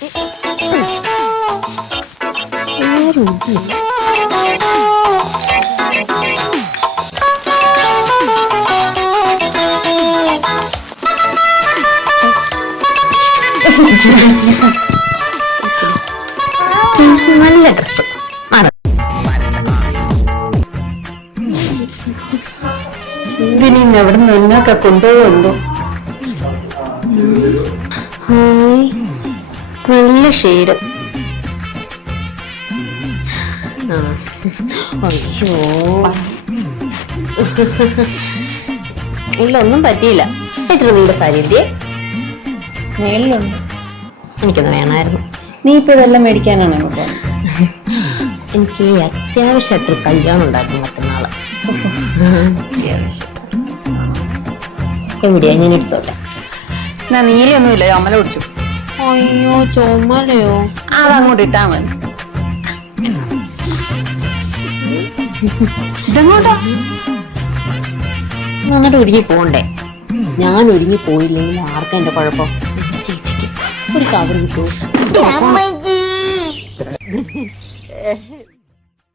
നല്ല ഡ്രസ് ഇതിനി എവിടെ നിന്നൊക്കെ കൊണ്ടുപോകുന്നു. നല്ല ഷെയ്ഡ്. അയ്യോ ഇല്ല, ഒന്നും പറ്റിയില്ല. ചേച്ചി നിന്റെ സാരി എത്തിയേ മേളിലുണ്ട്. എനിക്കൊന്ന് വേണമായിരുന്നു. നീ ഇപ്പൊ ഇതെല്ലാം മേടിക്കാനാണ് അങ്ങോട്ട്? എനിക്ക് അത്യാവശ്യത്തിൽ കല്യാണം ഉണ്ടാക്കും മറ്റന്നാള്. എവിടെയാ ഞാൻ എടുത്തോട്ടെ. നീലയൊന്നുമില്ല, ചുമല പിടിച്ചു. അയ്യോ ചുമലയോ? അതങ്ങോട്ട് ഇട്ടാ മതി. ഇതെങ്ങോട്ടാ? എന്നിട്ട് ഒരുങ്ങി പോണ്ടേ? ഞാൻ ഒരുങ്ങി പോയില്ലെങ്കിൽ ആർക്കും എന്റെ കുഴപ്പം? ചേച്ചിക്ക് ഒരു കവർ കിട്ടുമോ?